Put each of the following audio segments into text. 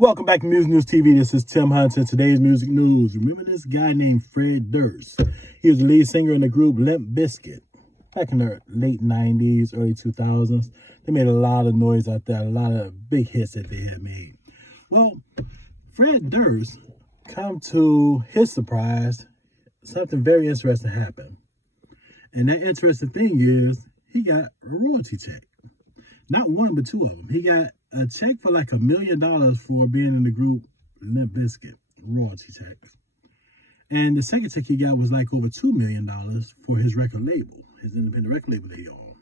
Welcome back to Music News TV. This is Tim Hunter. Today's music news. Remember this guy named Fred Durst? He was the lead singer in the group Limp Bizkit back in the late 90s, early 2000s. They made a lot of noise out there, a lot of big hits that they had made. Well, Fred Durst, come to his surprise, something very interesting happened. And that interesting thing is he got a royalty check. Not one, but two of them. He got a check for like $1 million for being in the group Limp Bizkit, royalty checks. And the second check he got was like over $2 million for his record label, his independent record label that he owned.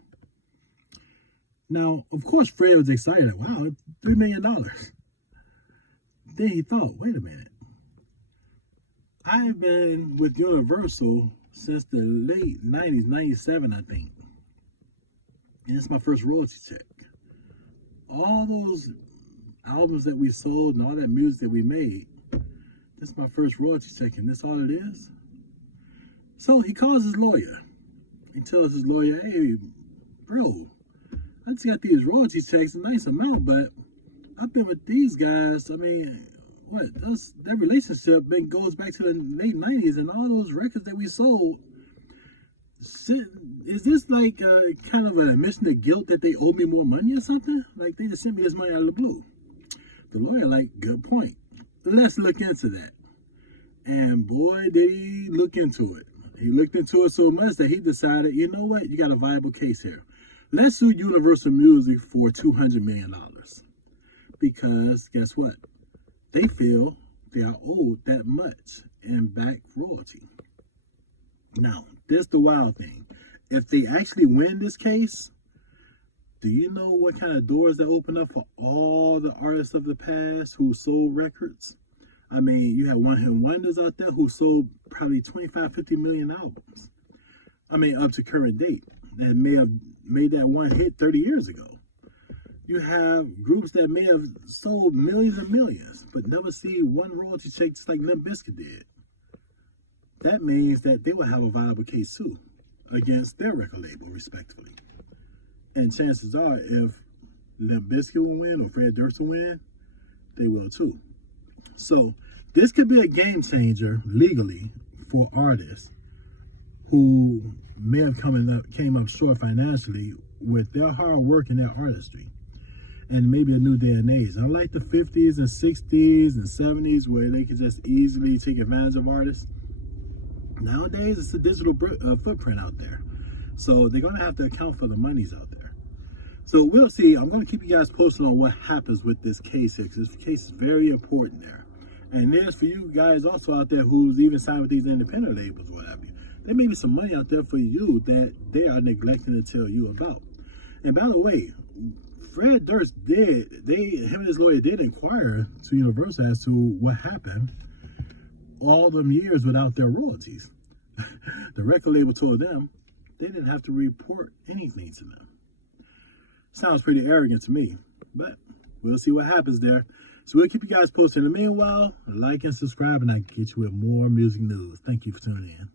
Now, of course, Fred was excited. Wow, $3 million. Then he thought, wait a minute. I've been with Universal since the late 90s, 97, I think. And it's my first royalty check. All those albums that we sold and all that music that we made, this is my first royalty check, and that's all it is. So he calls his lawyer. He tells his lawyer, hey, bro, I just got these royalty checks, a nice amount, but I've been with these guys. I mean, that relationship goes back to the late 90s, and all those records that we sold. Is this like kind of an admission of guilt that they owe me more money or something? Like they just sent me this money out of the blue. The lawyer, like, good point. Let's look into that. And boy, did he look into it. He looked into it so much that he decided, you know what? You got a viable case here. Let's sue Universal Music for $200 million. Because guess what? They feel they are owed that much in back royalty. Now, this the wild thing. If they actually win this case, do you know what kind of doors that open up for all the artists of the past who sold records? I mean, you have one-hit wonders out there who sold probably 25, 50 million albums. I mean, up to current date. That may have made that one hit 30 years ago. You have groups that may have sold millions and millions, but never see one royalty check just like Limp Bizkit did. That means that they will have a viable case too against their record label, respectively. And chances are, if Limp Bizkit will win or Fred Durst will win, they will too. So this could be a game changer legally for artists who may have came up short financially with their hard work and their artistry. And maybe a new day and age. Unlike the 50s and 60s and 70s where they could just easily take advantage of artists, nowadays it's a digital footprint out there. So they're going to have to account for the monies out there. So we'll see. I'm going to keep you guys posted on what happens with this case here, because this case is very important there. And there's for you guys also out there who's even signed with these independent labels or whatever. There may be some money out there for you that they are neglecting to tell you about. And by the way, Fred Durst him and his lawyer did inquire to Universal as to what happened all them years without their royalties. The record label told them they didn't have to report anything to them. Sounds pretty arrogant to me, but we'll see what happens there. So we'll keep you guys posted. In the meanwhile, like and subscribe, and I can get you with more music news. Thank you for tuning in.